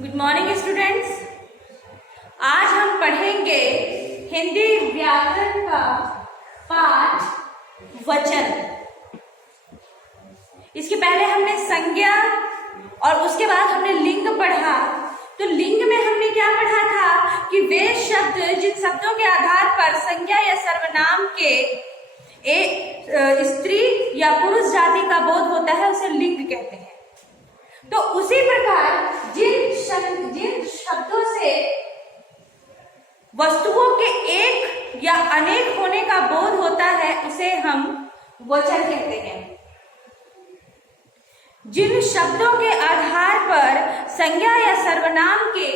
Good morning students. आज हम पढ़ेंगे हिंदी व्याकरण का पाठ वचन। इसके पहले हमने संज्ञा और उसके बाद हमने लिंग पढ़ा। तो लिंग में हमने क्या पढ़ा था कि वे शब्द जिन शब्दों के आधार पर संज्ञा या सर्वनाम के स्त्री या पुरुष जाति का बोध होता है उसे लिंग कहते हैं। तो उसी प्रकार जिन शब्दों से वस्तुओं के एक या अनेक होने का बोध होता है उसे हम वचन कहते हैं। जिन शब्दों के आधार पर संज्ञा या सर्वनाम के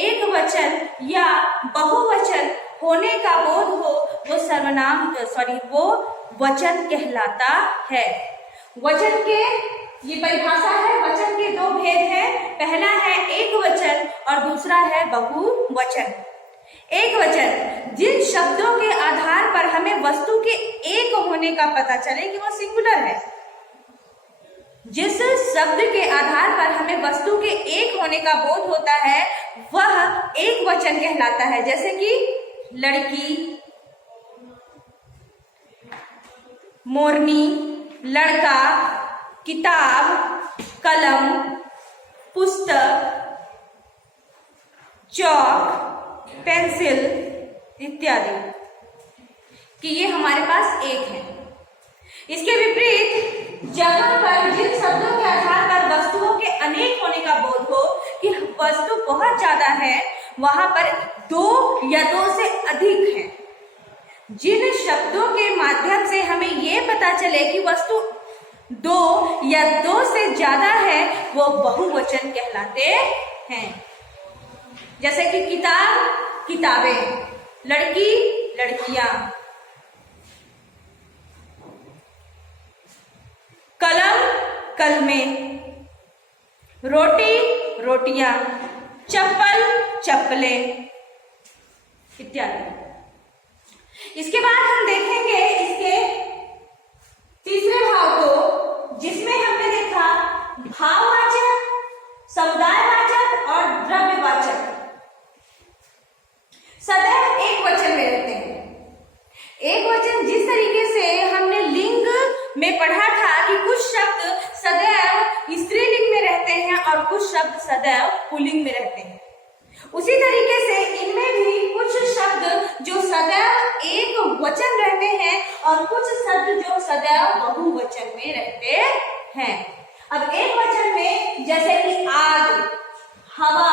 एक वचन या बहुवचन होने का बोध हो वो वचन कहलाता है। वचन के ये परिभाषा है। वचन के दो भेद हैं, पहला है एक वचन और दूसरा है बहुवचन। एक वचन जिन शब्दों के आधार पर हमें वस्तु के एक होने का पता चले कि वो सिंगुलर है। जिस शब्द के आधार पर हमें वस्तु के एक होने का बोध होता है वह एक वचन कहलाता है। जैसे कि लड़की, मोरनी, लड़का, किताब, कलम, पुस्तक, चौक, पेंसिल इत्यादि कि ये हमारे पास एक है। इसके विपरीत जहां पर जिन शब्दों के आधार पर वस्तुओं के अनेक होने का बोध हो कि वस्तु बहुत ज्यादा है, वहां पर दो या दो से अधिक है। जिन शब्दों के माध्यम से हमें ये पता चले कि वस्तु दो या दो से ज्यादा है वो बहुवचन कहलाते हैं। जैसे कि किताब, किताबें, लड़की, लड़कियां, कलम, कलमें, रोटी, रोटियां, चप्पल, चप्पलें इत्यादि। इसके बाद हम देखेंगे इसके तीसरे भाव को, जिसमें हमने देखा भाववाचक, समुदायवाचक और द्रव्यवाचक सदैव एक वचन में रहते हैं। एक वचन जिस तरीके से हमने लिंग में पढ़ा था कि कुछ शब्द सदैव स्त्रीलिंग में रहते हैं और कुछ शब्द सदैव पुल्लिंग में रहते हैं, उसी तरीके से इनमें भी कुछ शब्द जो सदैव एक वचन रहते हैं और कुछ शब्द जो सदैव बहुवचन में रहते हैं। अब एक वचन में जैसे कि आग, हवा,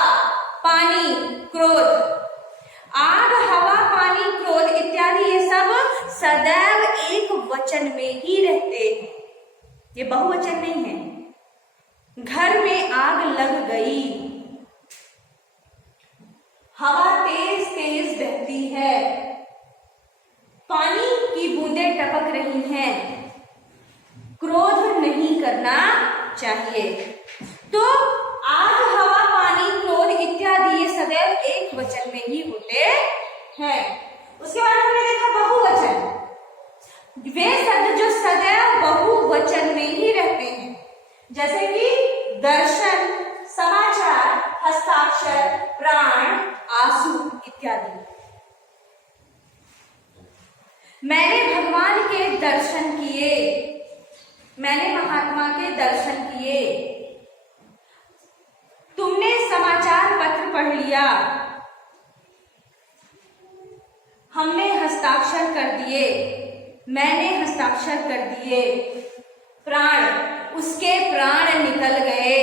पानी, क्रोध। आग, हवा, पानी, क्रोध इत्यादि ये सब सदैव एक वचन में ही रहते हैं, ये बहुवचन नहीं है। घर में आग लग गई, हवा तेज तेज बहती है, पानी की बूंदें टपक रही हैं, क्रोध नहीं करना चाहिए। तो आग, हवा, पानी, क्रोध इत्यादि ये सदैव एक वचन में ही होते हैं। उसके बाद हमने देखा बहुवचन, वे शब्द जो सदैव बहुवचन में ही रहते हैं, जैसे कि दर्शन, समाचार, हस्ताक्षर, प्राण, आंसू इत्यादि। मैंने भगवान के दर्शन किए, मैंने महात्मा के दर्शन किए, तुमने समाचार पत्र पढ़ लिया, हमने हस्ताक्षर कर दिए, मैंने हस्ताक्षर कर दिए। प्राण, उसके प्राण निकल गए।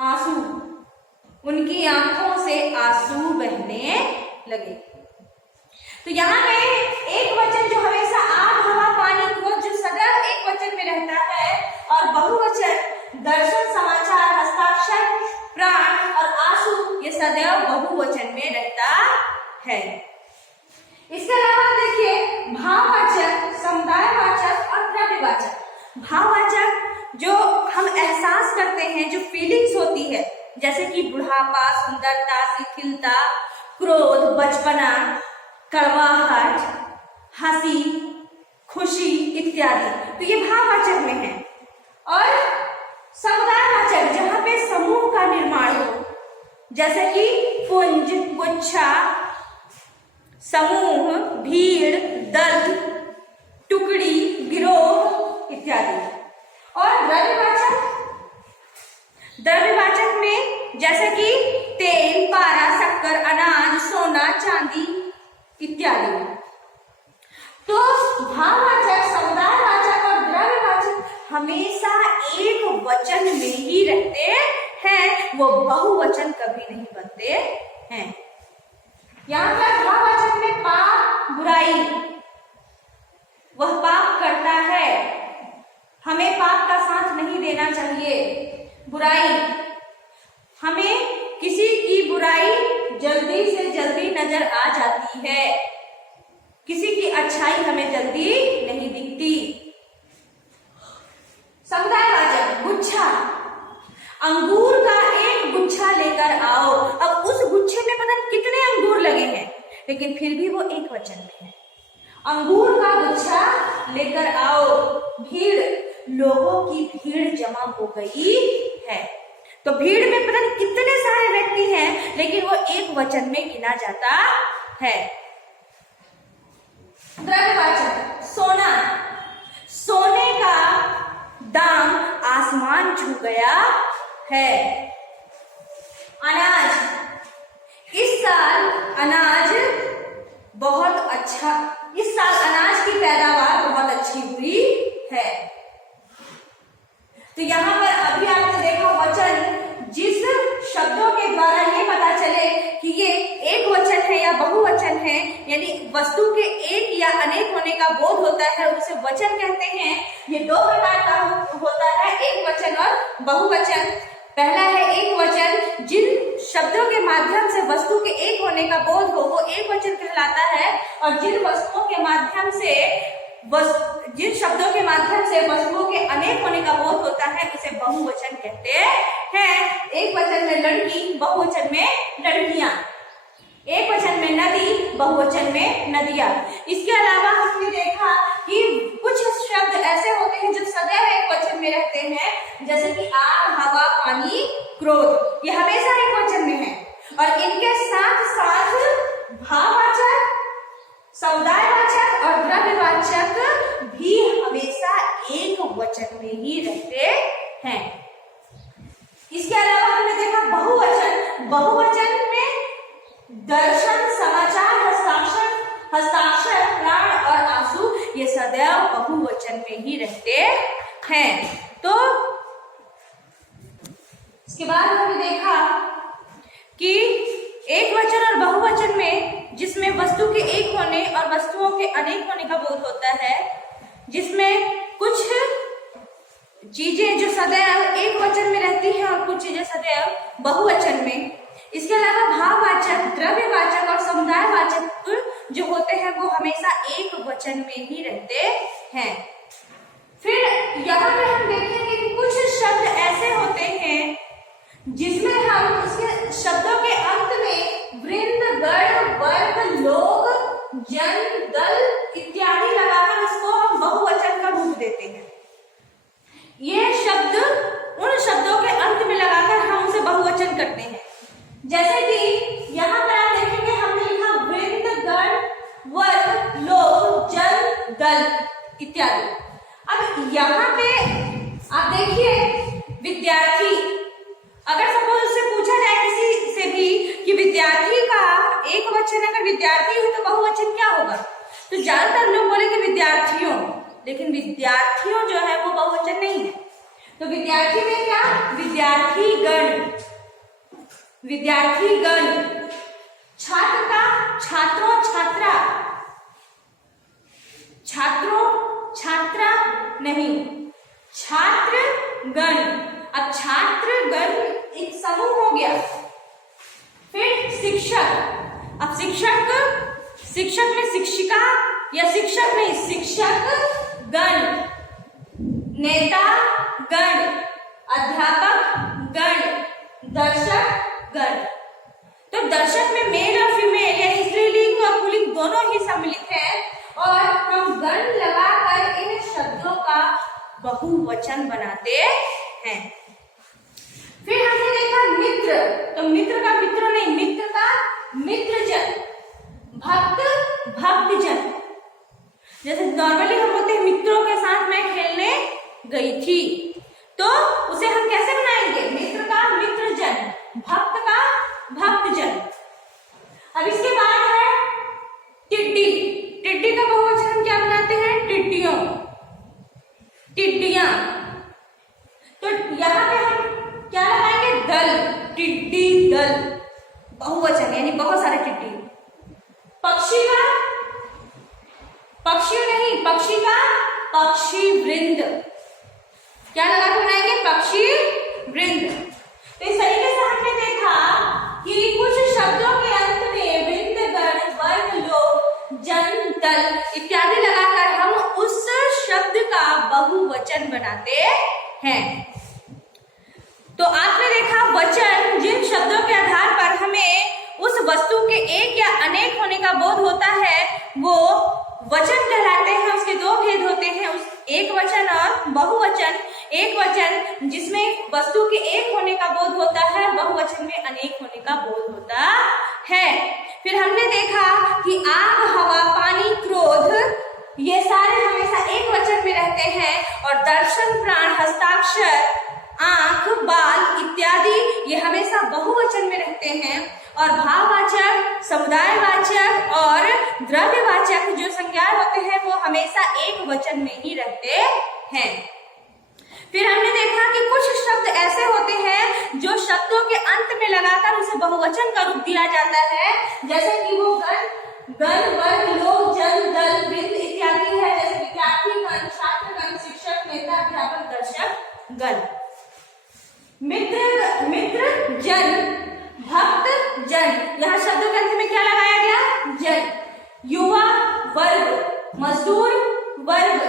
आंसू, उनकी आंखों से आंसू बहने लगे। तो यहाँ पे एक वचन जो हमेशा आग, हवा, पानी, क्रोध जो सदैव एक वचन में रहता है और बहुवचन दर्शन, समाचार, हस्ताक्षर, प्राण और आंसू ये सदैव बहुवचन में रहता है। इसके अलावा देखिए भाववाचक, समुदायवाचक और द्रव्यवाचक। भाववाचक जो हम एहसास करते हैं, जो फीलिंग्स होती है, जैसे कि बुढ़ापा, सुंदरता, शिथिलता, क्रोध, बचपना, कड़वाहट, हंसी, खुशी इत्यादि, तो ये भाववाचक में है। और समुदायवाचक जहाँ पे समूह का निर्माण हो, जैसे कि पुंज, गुच्छा, समूह, भीड़, दल, टुकड़ी, गिरोह इत्यादि। और द्रव्यवाचक में जैसे कि तेल, पारा, शक्कर, अनाज, सोना, चांदी इत्यादि। तो भाववाचक, समुदायवाचक और द्रव्यवाचक हमेशा एक वचन में ही रहते हैं, वो बहुवचन कभी नहीं बनते हैं। यहाँ पर भाववाचक में पाप, बुराई, वह पाप करता है, हमें पाप का साथ नहीं देना चाहिए। बुराई, हमें किसी की बुराई जल्दी से जल्दी नजर आ जाती है, किसी की अच्छाई हमें जल्दी नहीं दिखती। समुदायवाचक, गुच्छा, अंगूर का एक गुच्छा लेकर आओ। अब उस गुच्छे में पता नहीं कितने अंगूर लगे हैं, लेकिन फिर भी वो एक वचन में है। अंगूर का गुच्छा लेकर आओ। भीड़, लोगों की भीड़ जमा हो गई है। तो भीड़ में पता नहीं कितने सारे व्यक्ति हैं, लेकिन वो एक वचन में गिना जाता है। द्रव्यवाचक, सोना, सोने का दाम आसमान छू गया है। अनाज, इस साल अनाज बहुत अच्छा, इस साल अनाज की पैदावार बहुत अच्छी हुई है। तो यहाँ पर अभी आपने देखा वचन, जिस शब्दों के द्वारा ये पता चले कि ये एक वचन है या बहुवचन है, यानी वस्तु के एक या अनेक होने का बोध होता है, उसे वचन कहते हैं। ये दो प्रकार का होता है, एक वचन और बहुवचन। पहला है एक वचन, जिन शब्दों के माध्यम से वस्तु के एक होने का बोध हो वो एक वचन कहलाता है, और जिन वस्तुओं के माध्यम से जिन शब्दों के माध्यम से वस्तुओं के अनेक होने का बोध होता है उसे बहुवचन कहते हैं। एक वचन में लड़की, बहुवचन में लड़कियां। एक वचन में नदी, बहुवचन में नदियां। इसके अलावा हमने देखा कि कुछ शब्द ऐसे होते हैं जो सदैव एक वचन में रहते हैं, जैसे कि आग, हवा, पानी, क्रोध, ये हमेशा एक वचन में है। और इनके साथ साथ भाववाचक, समुदायवाचक और द्रव्यवाचक भी हमेशा एक वचन में ही रहते हैं। इसके अलावा हमने देखा बहुवचन, बहुवचन में दर्शन, समाचार, हस्ताक्षर, प्राण और आंसू, ये सदैव बहुवचन में ही रहते हैं। तो इसके बाद हमने देखा कि एक वचन और बहुवचन में जिसमें वस्तु के एक होने और वस्तुओं के अनेक होने का बोध होता है, जिसमें कुछ चीजें जो सदैव एक वचन में रहती हैं और कुछ चीजें सदैव बहुवचन में। इसके अलावा भाववाचक, द्रव्यवाचक और समुदायवाचक जो होते हैं वो हमेशा एक वचन में ही रहते हैं। फिर यहाँ पे हम देखेंगे कि कुछ शब्द ऐसे होते हैं जिसमें हम उसके शब्दों के अंत में वृंद, गण, वर्ग, लोग, जन, दल इत्यादि लगाकर उसको हम बहुवचन का रूप देते हैं। ये शब्द उन शब्दों के अंत में लगाकर हम उसे बहुवचन करते हैं। जैसे कि यहाँ पर आप देखेंगे हमने लिखा वृंद, गण, वर्ग, लोग, जन, दल इत्यादि। अब यहाँ पे आप देखिए विद्यार्थी, अगर सपोज उससे पूछा जाए किसी से भी कि विद्यार्थी का एक वचन अगर विद्यार्थी हो तो बहुवचन क्या होगा, तो ज्यादातर लोग बोलेंगे विद्यार्थियों, लेकिन विद्यार्थियों जो है वो बहुवचन नहीं है। तो विद्यार्थी में क्या, विद्यार्थीगण, विद्यार्थीगण। छात्र का छात्रों, छात्रा, छात्रों, छात्रा नहीं, छात्रगण। अब छात्रगण एक समूह हो गया। फिर शिक्षक, अब शिक्षक में शिक्षिका या शिक्षक नहीं, शिक्षक गण, नेता गण, अध्यापक गण, दर्शक गण। तो दर्शक में मेल और फीमेल यानी स्त्रीलिंग और पुल्लिंग दोनों ही सम्मिलित है, और हम गण लगाकर इन शब्दों का बहुवचन बनाते हैं। फिर हमने देखा मित्र, तो मित्र का मित्रजन, भक्त भक्तजन। जैसे नॉर्मली हम बोलते हैं मित्रों के साथ मैं खेलने गई थी, तो उसे हम कैसे बनाएंगे? मित्र का मित्रजन, भक्त का भक्तजन। अब इसके बाद है टिड्डी। टिड्डी का बहुवचन हम क्या बनाते हैं? टिड्डियों, टिड्डियां। तो यहाँ पे हम क्या लगाएंगे? दल, टिड्डी दल, बहुवचन यानी बहुत सारे टिड्डी। पक्षी का, पक्षी नहीं, पक्षी का पक्षी वृंद, क्या लगा के बनाएंगे? पक्षी वृंद। तो इस तरीके से हमने देखा कि कुछ शब्दों के अंत में वृंद, गण, वर्ग, लोग, जन, दल इत्यादि लगाकर हम उस शब्द का बहुवचन बनाते हैं। तो आपने देखा वचन जिन शब्दों के आधार पर हमें उस वस्तु के एक या अनेक होने का बोध होता है वो वचन कहलाते हैं। उसके दो भेद होते हैं, उस एक वचन और बहुवचन। एक वचन जिसमें वस्तु के एक होने का बोध होता है, बहुवचन में अनेक होने का बोध होता है। फिर हमने देखा कि आग, हवा, पानी, क्रोध ये सारे हमेशा एक वचन में रहते हैं और दर्शन, प्राण, हस्ताक्षर, आंख, बाल इत्यादि ये हमेशा बहुवचन में रहते हैं। और भाववाचक, समुदायवाचक और द्रव्यवाचक जो संज्ञाएं होते हैं वो हमेशा एक वचन में ही रहते हैं। फिर हमने देखा कि कुछ शब्द ऐसे होते हैं जो शब्दों के अंत में लगाकर उसे बहुवचन का रूप दिया जाता है, जैसे कि वो गण, वर्ग, लोग, जन, दल, वृंद इत्यादि है। जैसे विद्यार्थीगण, छात्रगण, शिक्षक, नेता, अध्यापक, दर्शक गण। मित्र जन, भक्त जन, यहाँ शब्दों के अंत में क्या लगाया गया? जन। युवा वर्ग, मजदूर वर्ग,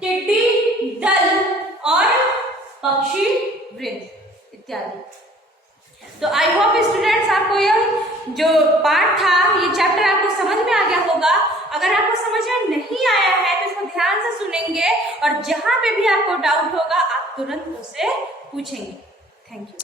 टिड्डी दल और पक्षी वृंद इत्यादि। तो आई होप स्टूडेंट्स आपको यह जो पाठ था, ये चैप्टर आपको समझ में आ गया होगा। अगर आपको समझ में नहीं आया है तो इसको ध्यान से सुनेंगे और जहां पे भी आपको डाउट होगा आप तुरंत उसे पूछेंगे। Thank you.